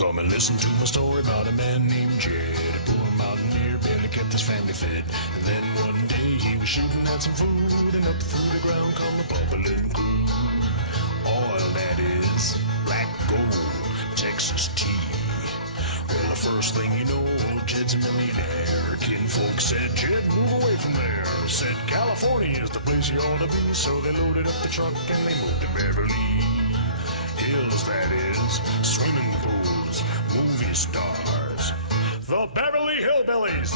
Come and listen to my story about a man named Jed. A poor mountaineer barely kept his family fed. And then one day he was shooting at some food, and up through the ground come a bubbling crew. Oil, that is, black gold, Texas tea. Well, the first thing you know, old Jed's a millionaire. Kinfolk said, Jed, move away from there. Said, California is the place you ought to be. So they loaded up the truck and they moved to Beverly Hills, that is, swimming pools, movie stars, the Beverly Hillbillies.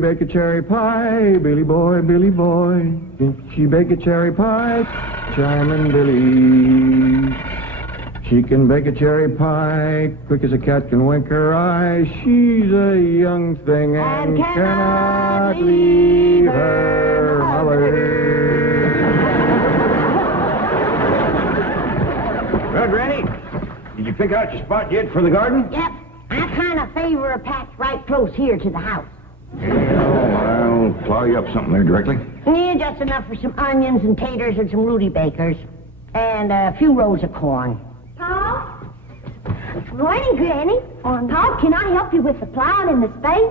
Bake a cherry pie, Billy boy, Billy boy. Did she bake a cherry pie? Charmin' Billy. She can bake a cherry pie, quick as a cat can wink her eye. She's a young thing and cannot leave her mother. Well, Granny, did you pick out your spot yet for the garden? Yep. I kind of favor a patch right close here to the house. I'll plow you up something there directly. Yeah, just enough for some onions and taters and some Rudybakers. And a few rows of corn. Paul? Morning, Granny. Paul, can I help you with the plowing and the spading?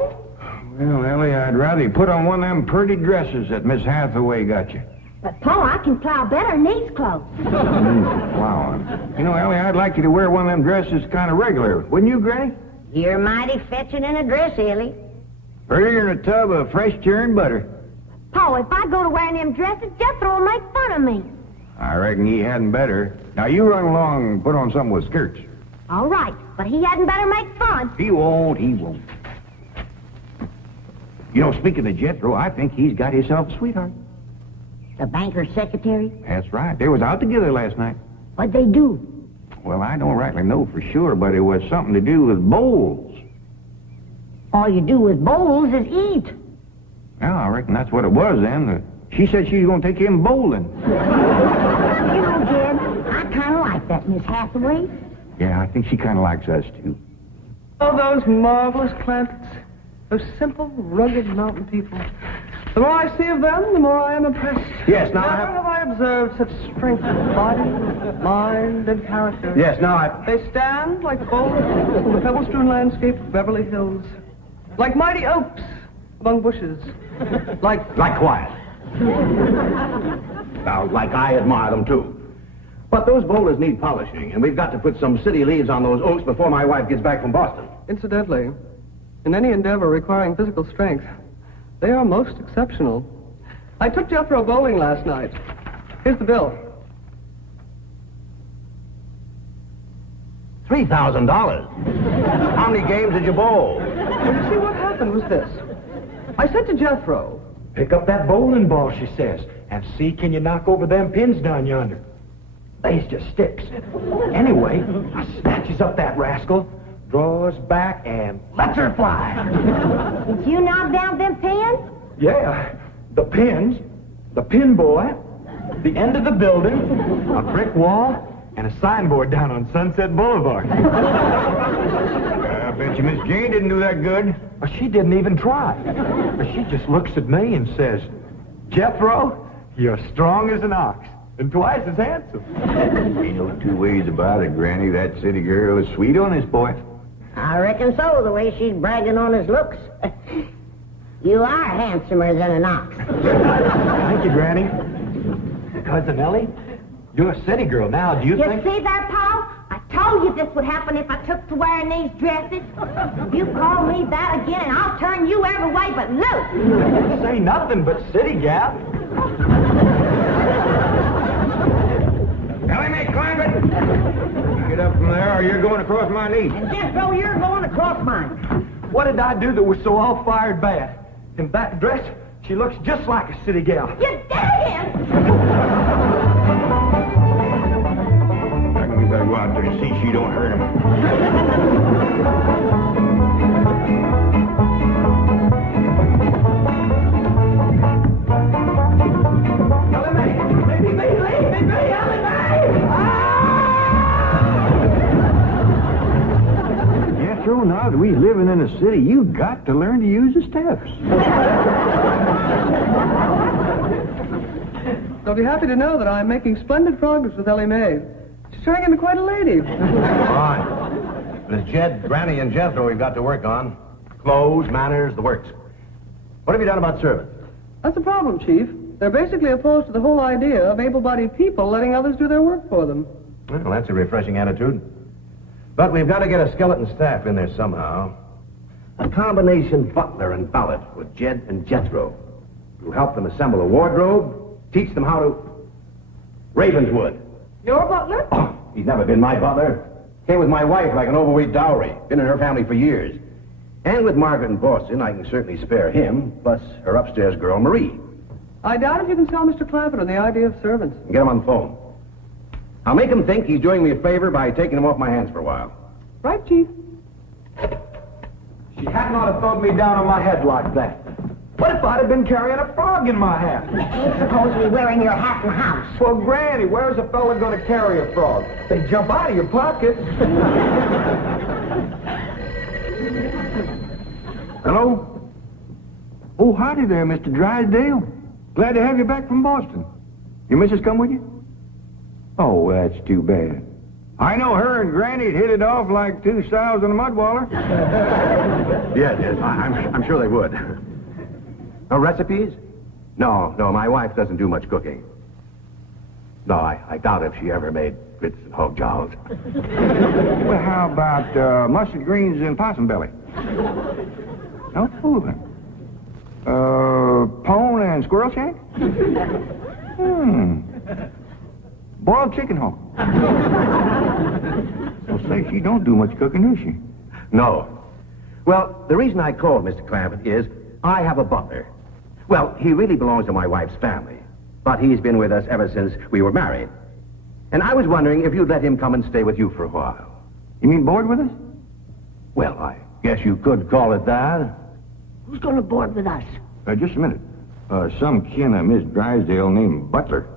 Well, Ellie, I'd rather you put on one of them pretty dresses that Miss Hathaway got you. But, Paul, I can plow better in these clothes. Plowing. You know, Ellie, I'd like you to wear one of them dresses kind of regular. Wouldn't you, Granny? You're mighty fetching in a dress, Ellie. Prettier than a tub of fresh churned butter. Paul, if I go to wearing them dresses, Jethro will make fun of me. I reckon he hadn't better. Now, you run along and put on something with skirts. All right, but he hadn't better make fun. He won't, he won't. You know, speaking of Jethro, I think he's got himself a sweetheart. The banker's secretary? That's right. They was out together last night. What'd they do? Well, I don't rightly know for sure, but it was something to do with bowls. All you do with bowls is eat. Well, I reckon that's what it was then. She said she was going to take him bowling. You know, Jed, I kind of like that Miss Hathaway. Yeah, I think she kind of likes us, too. Oh, those marvelous plants. Those simple, rugged mountain people. The more I see of them, the more I am impressed. Yes, now Never have I observed such strength of body, mind, and character. Yes, now They stand like boulders in the pebble-strewn landscape of Beverly Hills. Like mighty oaks among bushes. Like quiet. Now, like I admire them, too. But those boulders need polishing, and we've got to put some city leaves on those oaks before my wife gets back from Boston. Incidentally, in any endeavor requiring physical strength, they are most exceptional. I took Jethro bowling last night. Here's the bill. $3,000. How many games did you bowl? Well, you see, what happened was this. I said to Jethro, Pick up that bowling ball, she says, and see can you knock over them pins down yonder. They's just sticks. Anyway, I snatches up that rascal, draws back, and lets her fly. Did you knock down them pins? Yeah, the pins, the pin boy, the end of the building, a brick wall, and a signboard down on Sunset Boulevard. I bet you Miss Jane didn't do that good. Well, she didn't even try. She just looks at me and says, Jethro, you're strong as an ox and twice as handsome. Ain't no two ways about it, Granny. That city girl is sweet on this boy. I reckon so, the way she's bragging on his looks. You are handsomer than an ox. Thank you, Granny. Cousin Ellie, you're a city girl now. Do you You think... see that, Paul? I told you this would happen if I took to wearing these dresses. You call me that again, and I'll turn you every way but loose. Say nothing but city gal. Ellie, mate, climb it. Get up from there, or you're going across my knee. And Jethro, you're going across mine. What did I do that was so all-fired bad? In that dress, she looks just like a city gal. You did it! I reckon we better go out there and see she don't hurt him. Jethro, now that we're living in a city, you've got to learn to use the steps. You'll be happy to know that I'm making splendid progress with Ellie Mae. She's turning into quite a lady. Fine. But it's Jed, Granny, and Jethro we've got to work on. Clothes, manners, the works. What have you done about servants? That's the problem, Chief. They're basically opposed to the whole idea of able-bodied people letting others do their work for them. Well, that's a refreshing attitude. But we've got to get a skeleton staff in there somehow. A combination butler and valet with Jed and Jethro, who help them assemble a wardrobe, teach them how to... Ravenswood. Your butler? Oh, he's never been my butler. Came with my wife like an overweight dowry. Been in her family for years. And with Margaret in Boston, I can certainly spare him, plus her upstairs girl, Marie. I doubt if you can sell Mr. Clampett the idea of servants. Get him on the phone. I'll make him think he's doing me a favor by taking him off my hands for a while. Right, Chief? She hadn't ought to throw me down on my head like that. What if I'd have been carrying a frog in my hat? You ain't supposed to be wearing your hat in the house. Well, Granny, where's a fella going to carry a frog? They jump out of your pocket. Hello? Oh, howdy there, Mr. Drysdale. Glad to have you back from Boston. Your missus come with you? Oh, that's too bad. I know her and Granny'd hit it off like two sows in a mud waller. Yes, I'm sure they would. No recipes? No, my wife doesn't do much cooking. No, I doubt if she ever made grits and hog jows. Well, how about mustard greens and possum belly? No fooling. Pone and squirrel shank? Boiled chicken hog. Well, say, she don't do much cooking, does she? No. Well, the reason I called Mr. Clampett is I have a butler. Well, he really belongs to my wife's family, but he's been with us ever since we were married. And I was wondering if you'd let him come and stay with you for a while. You mean board with us? Well, I guess you could call it that. Who's going to board with us? Just a minute. Some kin of Miss Drysdale named Butler.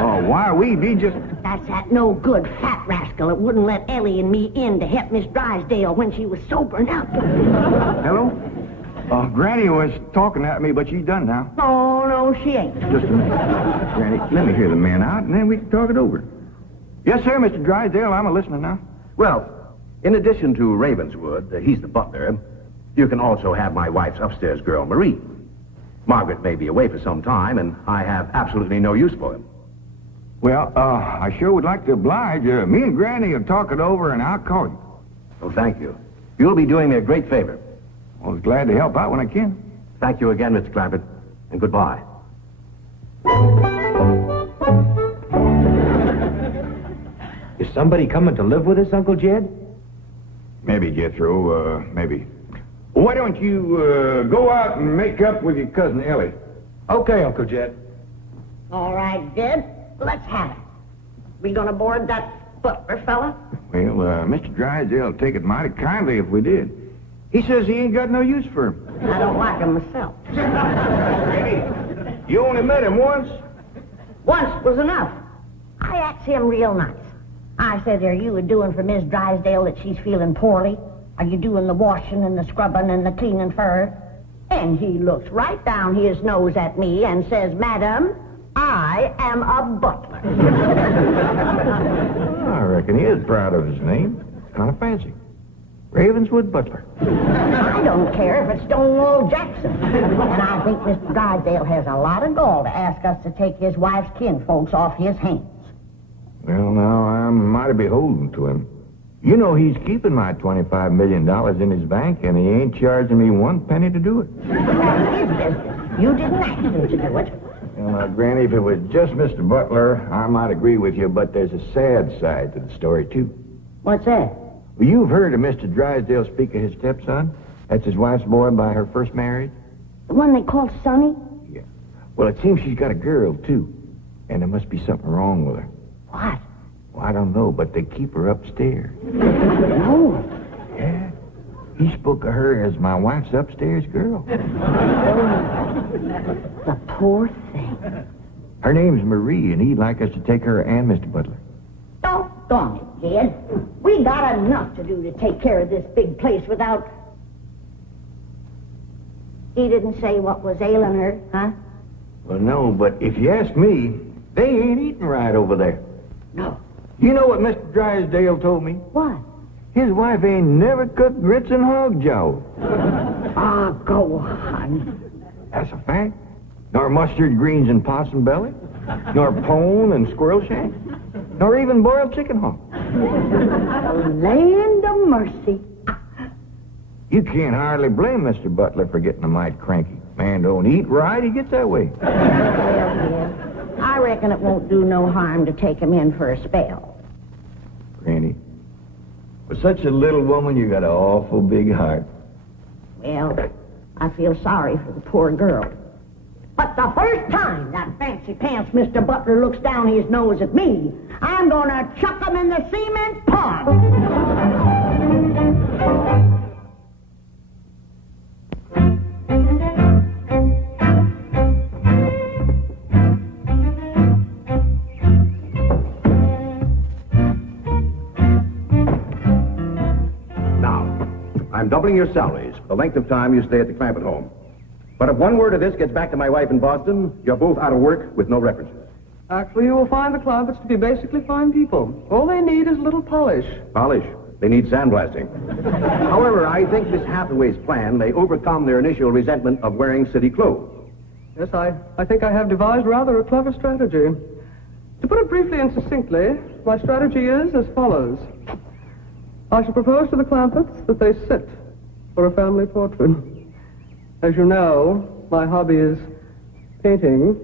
Oh, why, we be just... That's that no good fat rascal that wouldn't let Ellie and me in to help Miss Drysdale when she was sobering up. Hello? Granny was talking at me, but she's done now. Oh, no, she ain't. Just a minute. Granny, let me hear the man out, and then we can talk it over. Yes, sir, Mr. Drysdale. I'm a listening now. Well, in addition to Ravenswood, he's the butler, you can also have my wife's upstairs girl, Marie. Margaret may be away for some time, and I have absolutely no use for him. Well, I sure would like to oblige. Me and Granny will talk it over, and I'll call you. Oh, thank you. You'll be doing me a great favor. I was glad to help out when I can. Thank you again, Mr. Clampett, and goodbye. Is somebody coming to live with us, Uncle Jed? Maybe, Jethro, maybe. Why don't you go out and make up with your cousin Ellie? Okay, Uncle Jed. All right, Jed. Let's have it. We going to board that butler fella? Well, Mr. Drysdale will take it mighty kindly if we did. He says he ain't got no use for him. I don't like him myself. You only met him once? Once was enough. I asked him real nice. I said, are you doing for Miss Drysdale that she's feeling poorly? Are you doing the washing and the scrubbing and the cleaning for her? And he looks right down his nose at me and says, Madam, I am a butler. I reckon he is proud of his name. Kind of fancy. Ravenswood Butler. I don't care if it's Stonewall Jackson. And I think Mr. Drysdale has a lot of gall to ask us to take his wife's kinfolks off his hands. Well, now, I'm mighty beholden to him. You know he's keeping my $25 million in his bank, and he ain't charging me one penny to do it. That's his business. You didn't ask him to do it. Well, now, Granny, if it was just Mr. Butler, I might agree with you, but there's a sad side to the story, too. What's that? Well, you've heard of Mr. Drysdale speak of his stepson? That's his wife's boy by her first marriage? The one they called Sonny? Yeah. Well, it seems she's got a girl, too. And there must be something wrong with her. What? Well, I don't know, but they keep her upstairs. No. Yeah. He spoke of her as my wife's upstairs girl. The poor thing. Her name's Marie, and he'd like us to take her and Mr. Butler. Doggone it, Jed. We We got enough to do to take care of this big place without... He didn't say what was ailing her, huh? Well, no, but if you ask me, they ain't eating right over there. No. You know what Mr. Drysdale told me? What? His wife ain't never cooked grits and hog jowl. Ah, go on. That's a fact. Nor mustard greens and possum belly. Nor pone and squirrel shank. Nor even boiled chicken hawk. Land of mercy. You can't hardly blame Mr. Butler for getting a mite cranky. Man don't eat right, he gets that way. Well, kid, I reckon it won't do no harm to take him in for a spell. Granny, for such a little woman, you got an awful big heart. Well, I feel sorry for the poor girl. But the first time that fancy pants Mr. Butler looks down his nose at me, I'm gonna chuck him in the cement pond. I'm doubling your salaries for the length of time you stay at the Clampett home. But if one word of this gets back to my wife in Boston, you're both out of work with no references. Actually, you will find the Clampetts to be basically fine people. All they need is a little polish. Polish. They need sandblasting. However, I think Miss Hathaway's plan may overcome their initial resentment of wearing city clothes. Yes, I think I have devised rather a clever strategy. To put it briefly and succinctly, my strategy is as follows. I shall propose to the Clampetts that they sit for a family portrait. As you know, my hobby is painting.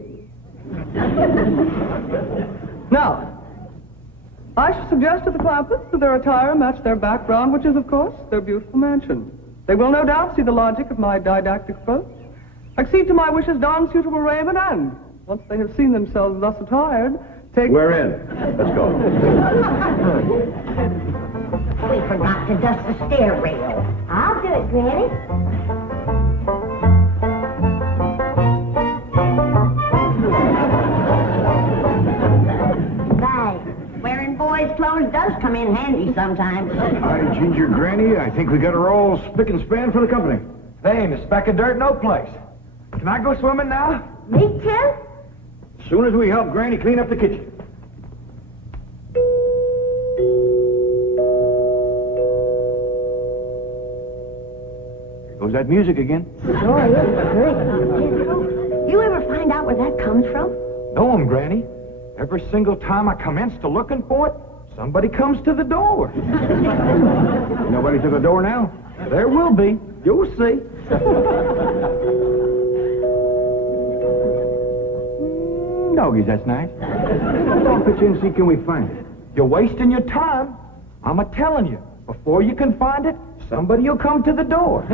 Now, I shall suggest to the Clampetts that their attire match their background, which is, of course, their beautiful mansion. They will no doubt see the logic of my didactic approach, accede to my wishes, don suitable raiment, and, once they have seen themselves thus attired, take... We're in. Let's go. We forgot to dust the stair rail. I'll do it, Granny. Right. Wearing boys' clothes does come in handy sometimes. Hi, Ginger Granny. I think we got her all spick and span for the company. They ain't a speck of dirt, no place. Can I go swimming now? Me too? As soon as we help Granny clean up the kitchen. There goes that music again. Sure is great. You ever find out where that comes from? Know 'em, Granny. Every single time I commence to looking for it, somebody comes to the door. Nobody to the door now? There will be. You'll see. Doggies, that's nice. Don't pitch in and see, can we find it? You're wasting your time. I'm a-telling you. Before you can find it, somebody will come to the door.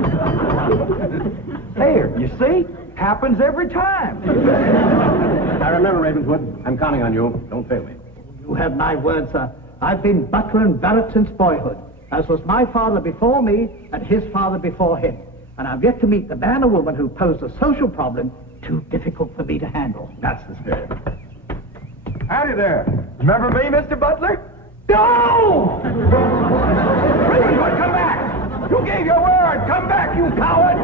There, you see? Happens every time. I remember, Ravenswood. I'm counting on you. Don't fail me. You have my word, sir. I've been butler and valet since boyhood, as was my father before me and his father before him. And I've yet to meet the man or woman who posed a social problem too difficult for me to handle. That's the spirit. Howdy there. Remember me, Mr. Butler? No! Ravenswood, come back! You gave your word! Come back, you coward!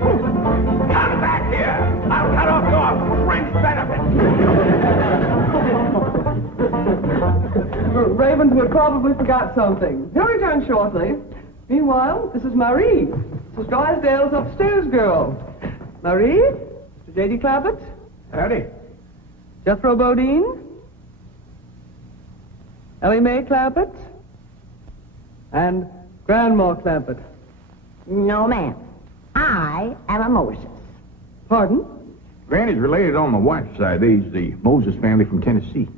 Come back here! I'll cut off your fringe benefits! Ravenswood probably forgot something. He'll return shortly. Meanwhile, this is Marie. This is Drysdale's upstairs girl. Marie, J.D. Clampett, Howdy. Jethro Bodine, Ellie Mae Clampett, and Grandma Clampett. No, ma'am. I am a Moses. Pardon? Granny's related on my wife's side. They's the Moses family from Tennessee.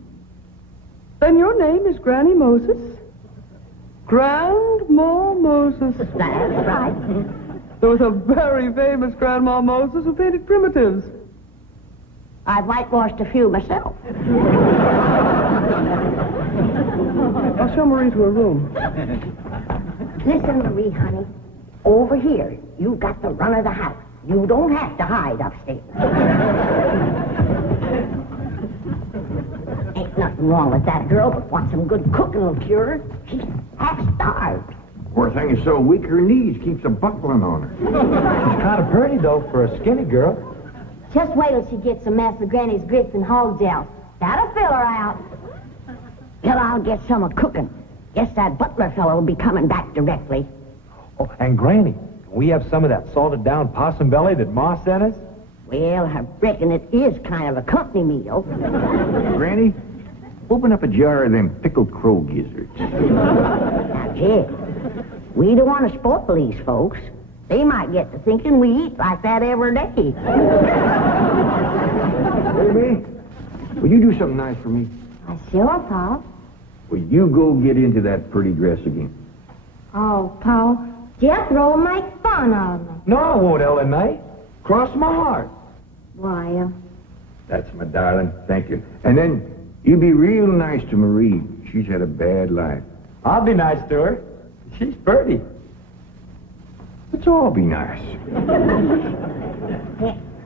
Then your name is Granny Moses? Grandma Moses. That's right. There was a very famous Grandma Moses who painted primitives. I've whitewashed a few myself. I'll show Marie to her room. Listen, Marie, honey. Over here, you got the run of the house. You don't have to hide upstairs. Ain't nothing wrong with that girl, but want some good cooking will cure her. She's half-starved. Poor thing is so weak her knees keeps a buckling on her. She's kind of pretty, though, for a skinny girl. Just wait till she gets some mess of Granny's grits and hog gel. That'll fill her out. Till I'll get some of cooking. Guess that butler fellow will be coming back directly. Oh, and Granny, can we have some of that salted down possum belly that Ma sent us? Well, I reckon it is kind of a company meal. Granny, open up a jar of them pickled crow gizzards. Now, Jed, we don't want to spoil these folks. They might get to thinking we eat like that every day. Baby, will you do something nice for me? Sure, Pa. Will you go get into that pretty dress again? Oh, Pa, Jethro will make fun of me. No, I won't, Ellie Mae. Cross my heart. Why, That's my darling. Thank you. And then you be real nice to Marie. She's had a bad life. I'll be nice to her. She's pretty. Let's all be nice.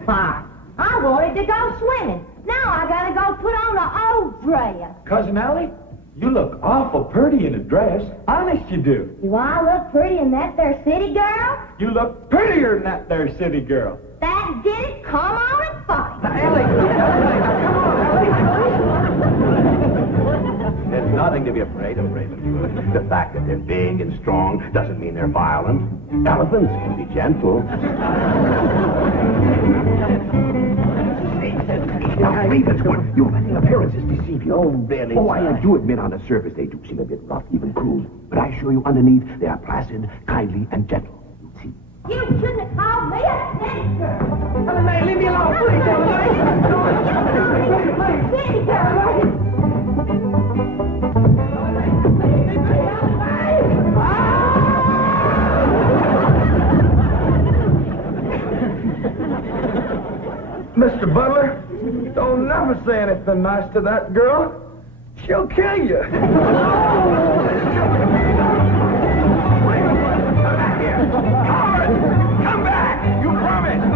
Pa, I wanted to go swimming. Now I gotta go put on an old dress. Cousin Ellie, you look awful pretty in a dress. Honest you do. Do I look pretty in that there city girl? You look prettier than that there city girl. That did it. Come on and fight. There's nothing to be afraid of, Raven. The fact that they're big and strong doesn't mean they're violent. Elephants can be gentle. Now, Ravenswood, your appearances deceive you. Oh, really? Oh, I do admit on the surface they do seem a bit rough, even cruel. But I assure you underneath they are placid, kindly, and gentle. You'll see. You shouldn't have called me a city girl. Ellie, leave me alone, please, City girl. Mr. Butler, don't never say anything nice to that girl. She'll kill you. Come back here. Coward! Come back! You promised!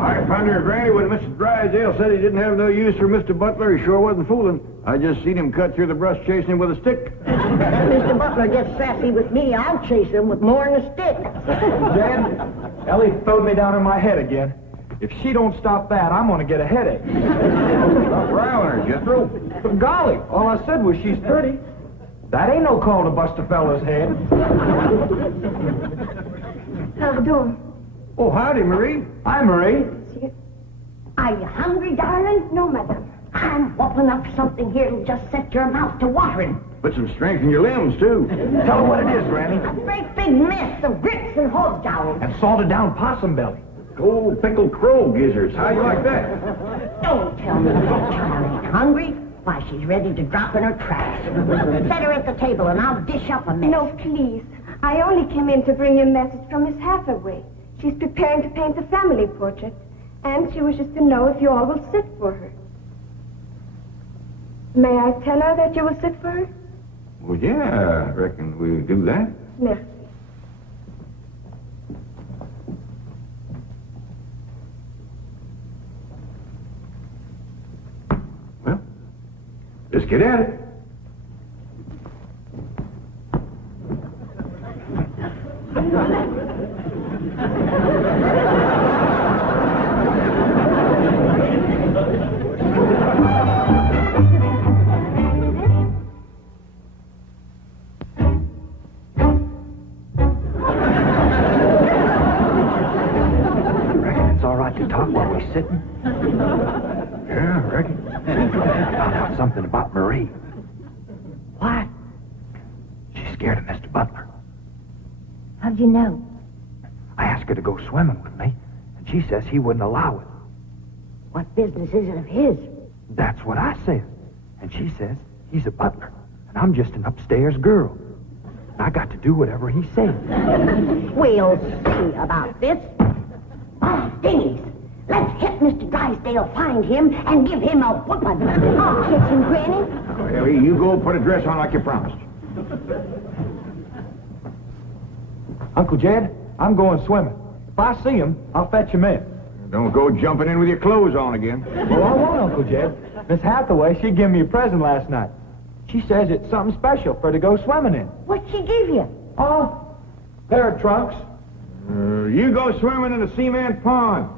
I found her granny when Mr. Drysdale said he didn't have no use for Mr. Butler. He sure wasn't fooling. I just seen him cut through the brush chasing him with a stick. If Mr. Butler gets sassy with me, I'll chase him with more than a stick. Dad, Ellie throwed me down on my head again. If she don't stop that, I'm going to get a headache. Stop riling her, Jethro. But golly, all I said was she's pretty. That ain't no call to bust a fellow's head. How's it doing? Oh, howdy, Marie. Hi, Marie. Are you hungry, darling? No, madam. I'm whooping up something here that'll just set your mouth to watering. Put some strength in your limbs, too. Tell her what it is, Granny. A great big mess of grits and hog jowls. And salted down possum belly. Cold pickled crow gizzards. How you like that? Don't tell me that child ain't hungry. Why, she's ready to drop in her trash. Set her at the table and I'll dish up a mess. No, please. I only came in to bring you a message from Miss Hathaway. She's preparing to paint a family portrait, and she wishes to know if you all will sit for her. May I tell her that you will sit for her? Well, yeah, I reckon we'll do that. Merci. Well, let's get at it. To talk while we're sitting? Yeah, I reckon. I found out something about Marie. What? She's scared of Mr. Butler. How'd you know? I asked her to go swimming with me, and she says he wouldn't allow it. What business is it of his? That's what I said. And she says he's a butler, and I'm just an upstairs girl. And I got to do whatever he says. We'll see about this. Oh, dingies. Let's hit Mr. Drysdale, find him, and give him a whooping. I'll catch him, Granny. Oh, Ellie, you go put a dress on like you promised. Uncle Jed, I'm going swimming. If I see him, I'll fetch him in. Don't go jumping in with your clothes on again. Well, I won't, Uncle Jed. Miss Hathaway, she gave me a present last night. She says it's something special for her to go swimming in. What'd she give you? Oh, pair of trunks. You go swimming in a cement pond.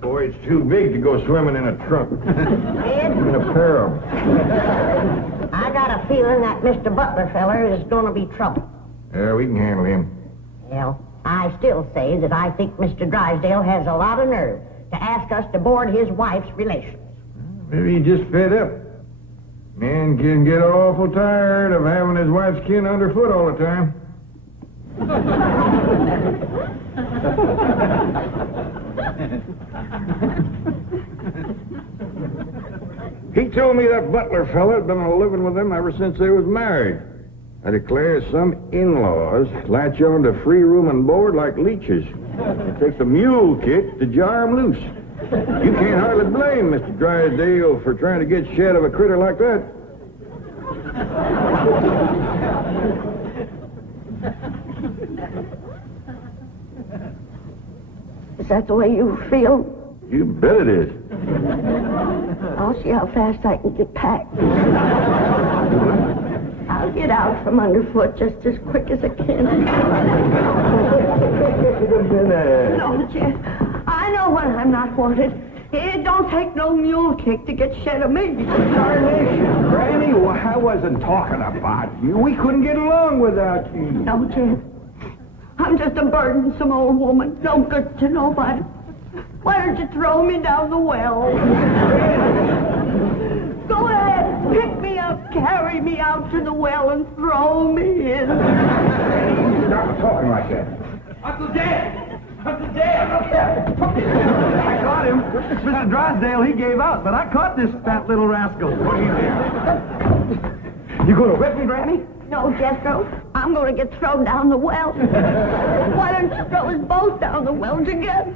Boy, it's too big to go swimming in a trunk. Ed, In a pair of 'em. I got a feeling that Mr. Butler feller is going to be trouble. Yeah, we can handle him. Well, I still say that I think Mr. Drysdale has a lot of nerve to ask us to board his wife's relations. Maybe he just fed up. Man can get awful tired of having his wife's kin underfoot all the time. He told me that Butler fella had been living with them ever since they was married. I declare some in-laws latch on to free room and board like leeches. It takes a mule kick to jar 'em loose. You can't hardly blame Mr. Drysdale for trying to get shed of a critter like that. Is that the way you feel? You bet it is. I'll see how fast I can get packed. I'll get out from underfoot just as quick as I can. No, Jeff. I know when I'm not wanted. It don't take no mule kick to get shed of me. Darnation, Granny, I wasn't talking about you. We couldn't get along without you. No, Jeff. I'm just a burdensome old woman. No good to nobody. Why don't you throw me down the well? Go ahead, pick me up, carry me out to the well, and throw me in. Stop talking like that. Uncle Jed! Uncle Jed! I caught him. Mr. Drysdale, he gave out, but I caught this fat little rascal. What are you doing? You going to whip me, Granny? No, Jethro. I'm going to get thrown down the well. Why don't you throw us both down the well together?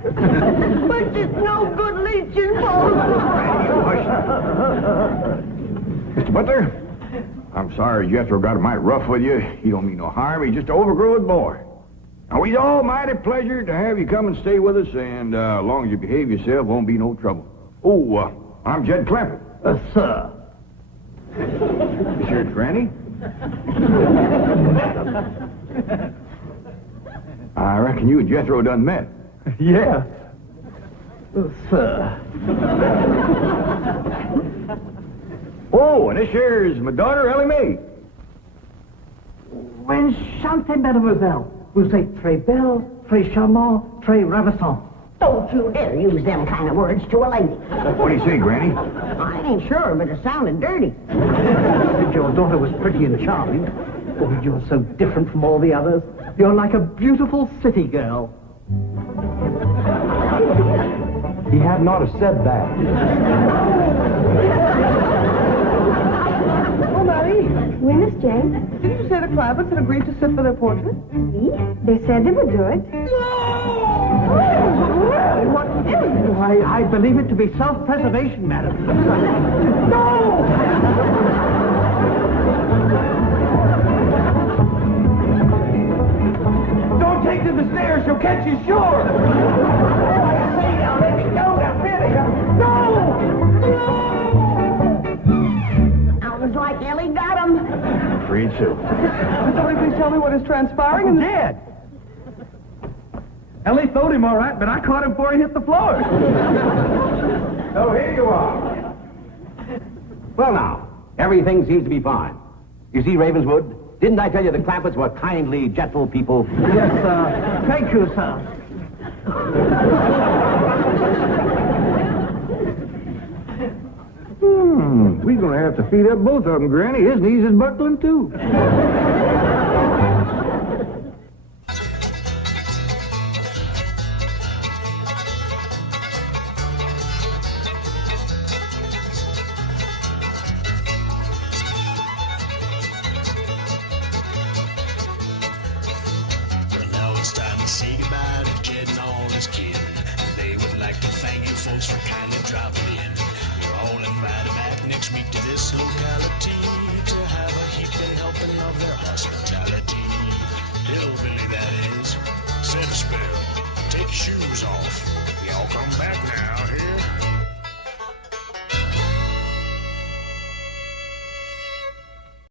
But just no good leeches both. Mr. Butler, I'm sorry Jethro got a mighty rough with you. He don't mean no harm. He's just an overgrown boy. Now, we'd all mighty pleasure to have you come and stay with us, and as long as you behave yourself, won't be no trouble. Oh, I'm Jed Clampett. Sir. This here's Granny. I reckon you and Jethro done met. Yeah. Sir. Oh, and this here's my daughter, Ellie Mae. Enchantée, mademoiselle. Vous êtes très belle, très charmant, très ravissant. Don't you dare use them kind of words to a lady. What do you say, Granny? I ain't sure, but it sounded dirty. Your daughter was pretty and charming. Oh, you're so different from all the others. You're like a beautiful city girl. He had not have said that. Oh, Marie, Oui, Miss Jane. didn't you say the Clampetts had agreed to sit for their portrait? Oui, they said they would do it. What is it? I believe it to be self-preservation, madam. No! Don't take to the stairs, she'll catch you sure. Say now, let me go now, really. No! Sounds like Ellie got him. Afraid so. Somebody please tell me what is transpiring in Dead. Ellie throwed him all right, but I caught him before he hit the floor. So here you are. Well, now, everything seems to be fine. You see, Ravenswood, didn't I tell you the Clampetts were kindly, gentle people? Yes, sir. Thank you, sir. We're going to have to feed up both of them, Granny. His knees is buckling, too. Well, now it's time to say goodbye to Jed and all his kin. They would like to thank you folks for kindly dropping in. You're all invited back next week to this locality to have a heaping helping of their hospitality. Hillbilly, that is. Set a spell. Take shoes off.